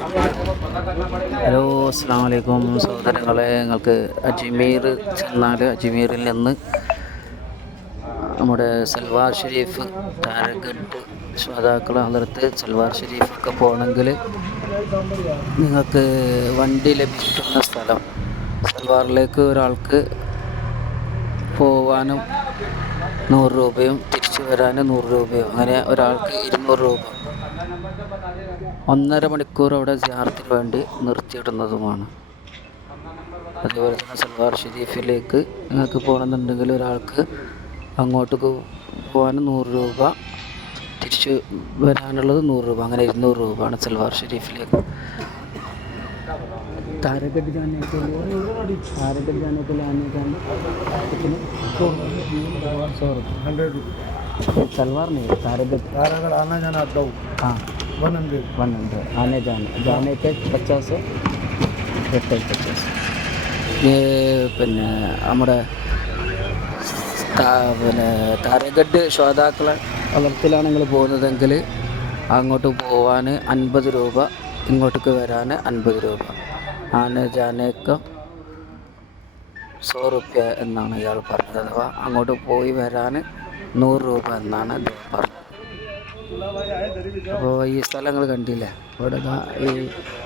Hello അസ്സാം വലൈക്കും സഹോദരങ്ങളെ. ഞങ്ങൾക്ക് അജ്മീർ ചെന്നാൽ അജ്മീറിൽ നിന്ന് നമ്മുടെ സൽവാർ ഷെരീഫ് താരഗഡ് ശ്രോതാക്കൾ അതിർത്ത് സൽവാർ ഷെരീഫൊക്കെ പോകണമെങ്കിൽ നിങ്ങൾക്ക് വണ്ടി ലഭിക്കുന്ന സ്ഥലം സൽവാറിലേക്ക് ഒരാൾക്ക് പോവാനും നൂറ് രൂപയും തിരിച്ചു വരാനും നൂറ് രൂപയും അങ്ങനെ ഒരാൾക്ക് ഇരുന്നൂറ് രൂപ. ഒന്നര മണിക്കൂർ അവിടെ ജിയാറത്തിന് വേണ്ടി നിർത്തിയിടുന്നതുമാണ് അതേപോലെ തന്നെ സൽവാർ ഷെരീഫിലേക്ക് നിങ്ങൾക്ക് പോകണമെന്നുണ്ടെങ്കിൽ ഒരാൾക്ക് അങ്ങോട്ട് പോകാൻ നൂറ് രൂപ തിരിച്ച് വരാനുള്ളത് നൂറ് രൂപ അങ്ങനെ ഇരുന്നൂറ് രൂപയാണ് സൽവാർ ഷെരീഫിലേക്ക് तारागढ़ जाने के लिए तारागढ़ जाने के लिए आने का कितने सौ रुपये हंड्रेड रुपीज़ सलवार नहीं है तारागढ़ अगर आना जाना दो हाँ वन हंड्रेड वन हंड्रेड आने जाने जाने के पचास है റിട്ടേൺ പർച്ചേസ് പിന്നെ നമ്മുടെ താ- പിന്നെ താരഗഡ് ശ്രോതാക്കളെ വളർത്തിലാണ് നിങ്ങൾ പോകുന്നതെങ്കിൽ അങ്ങോട്ട് പോവാൻ അൻപത് രൂപ ഇങ്ങോട്ടേക്ക് വരാൻ അൻപത് രൂപ ആന ജാനേക്ക് സോ റുപ്യ എന്നാണ് ഇയാൾ പറഞ്ഞത് അഥവാ അങ്ങോട്ട് പോയി വരാൻ നൂറ് രൂപ എന്നാണ് അദ്ദേഹം പറഞ്ഞത് അപ്പോൾ ഈ സ്ഥലങ്ങൾ കണ്ടില്ലേ? ഇവിടെ ഈ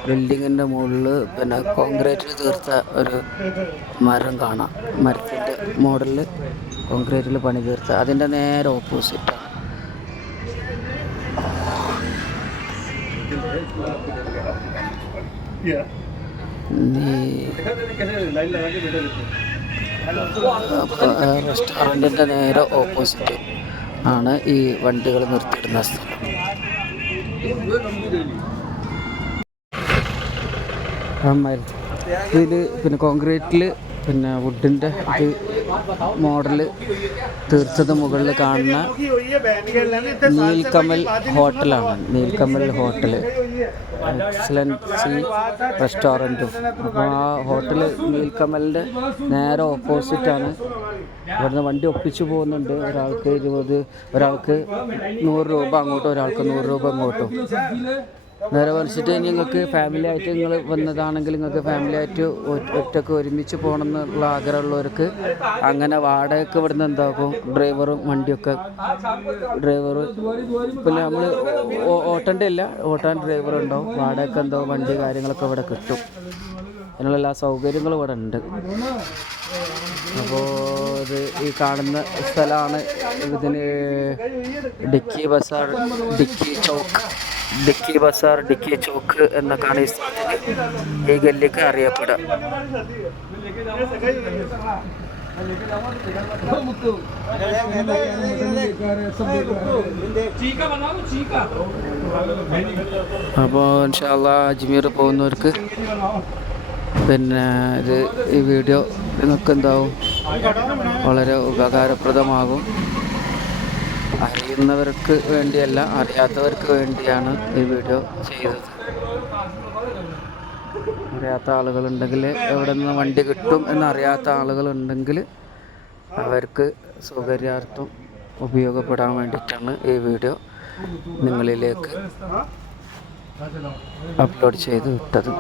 ബിൽഡിങ്ങിന്റെ മുകളിൽ പിന്നെ കോൺക്രീറ്റിൽ തീർത്ത ഒരു മരം കാണാം. മരത്തിന്റെ മോഡലിൽ കോൺക്രീറ്റിൽ പണി തീർത്ത. അതിന്റെ നേരെ ഓപ്പോസിറ്റാണ് റെസ്റ്റോറന്റിന്റെ നേരെ ഓപ്പോസിറ്റ്. ആണ് ഈ വണ്ടികൾ നിർത്തിയിടുന്ന സ്ഥലം. ഇതിൽ പിന്നെ കോൺക്രീറ്റിൽ പിന്നെ വുഡിന്റെ ഇത് മോഡൽ തീർച്ചത് മുകളിൽ കാണുന്ന നീൽക്കമൽ ഹോട്ടലാണ്. നീൽക്കമൽ ഹോട്ടൽ എക്സലൻസി റെസ്റ്റോറന്റും അപ്പോൾ ആ ഹോട്ടൽ നീൽക്കമലിന്റെ നേരെ ഓപ്പോസിറ്റാണ് ഇവിടുന്ന് വണ്ടി ഒപ്പിച്ചു പോകുന്നുണ്ട്. ഒരാൾക്ക് ഇരുപത് ഒരാൾക്ക് നൂറ് രൂപ അങ്ങോട്ടും ഒരാൾക്ക് നൂറ് രൂപ ഇങ്ങോട്ടും. നേരെ മറിച്ചിട്ട് നിങ്ങൾക്ക് ഫാമിലി ആയിട്ട് നിങ്ങൾ വന്നതാണെങ്കിൽ നിങ്ങൾക്ക് ഫാമിലി ആയിട്ട് ഒറ്റയ്ക്ക് ഒരുമിച്ച് പോകണം എന്നുള്ള ആഗ്രഹമുള്ളവർക്ക് അങ്ങനെ വാടകയ്ക്ക് ഇവിടുന്ന് എന്താക്കും? ഡ്രൈവറും വണ്ടിയൊക്കെ. ഡ്രൈവർ പിന്നെ നമ്മൾ ഓട്ടേണ്ട ഇല്ല ഓട്ടാൻ ഡ്രൈവർ ഉണ്ടാവും. വാടകയ്ക്ക് എന്തോ വണ്ടി കാര്യങ്ങളൊക്കെ ഇവിടെ കിട്ടും. അതിനുള്ള എല്ലാ സൗകര്യങ്ങളും ഇവിടെ ഉണ്ട്. അപ്പോൾ ഇത് ഈ കാണുന്ന സ്ഥലമാണ്. ഇതിന് ഡിക്കി ബസാർ ഡിക്കി ചോക്ക് ഡിക്കി ബസാർ ഡിക്കി ചോക്ക് എന്നൊക്കെയാണ് ഈ സ്ഥലത്തിന് ഈ ഗല്ലിക്ക് അറിയപ്പെടുക. അപ്പോൾ ഇൻഷാല്ല അജ്മീർ പോകുന്നവർക്ക് പിന്നെ ഇത് ഈ വീഡിയോ നിങ്ങൾക്ക് എന്താവും? വളരെ ഉപകാരപ്രദമാകും. അറിയുന്നവർക്ക് വേണ്ടിയല്ല അറിയാത്തവർക്ക് വേണ്ടിയാണ് ഈ വീഡിയോ ചെയ്തത്. അറിയാത്ത ആളുകളുണ്ടെങ്കിൽ എവിടെ നിന്ന് വണ്ടി കിട്ടും എന്നറിയാത്ത ആളുകളുണ്ടെങ്കിൽ അവർക്ക് സൗകര്യാർത്ഥം ഉപയോഗപ്പെടാൻ വേണ്ടിയിട്ടാണ് ഈ വീഡിയോ നിങ്ങളിലേക്ക് അപ്ലോഡ് ചെയ്ത് വിട്ടത്.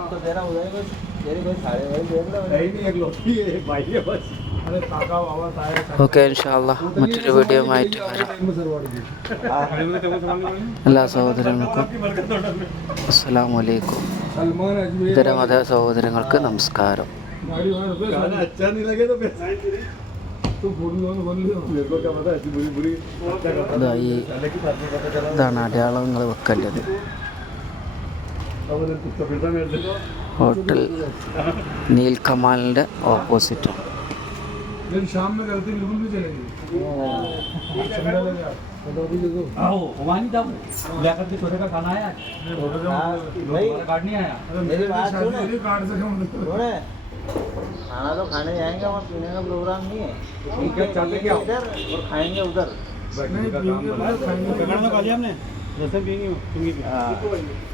ഓക്കെ ഇൻഷാല്ല മറ്റൊരു വീഡിയോ വരാം. എല്ലാ സഹോദരങ്ങൾക്കും അസ്സാം വലൈക്കും ഇതര മത സഹോദരങ്ങൾക്ക് നമസ്കാരം. ഇതാണ് അടയാളങ്ങൾ വെക്കേണ്ടത്. होटल नील कमाल ऑपोजिट शाम में करते बिल्कुल भी चलेगी का खाना तो नहीं है ठीक है चलते क्या से और खाएँगे तो खाने जाएँगे पीने का प्रोग्राम नहीं है। ठीक है इधर और खाएँगे उधर। जैसे हाँ।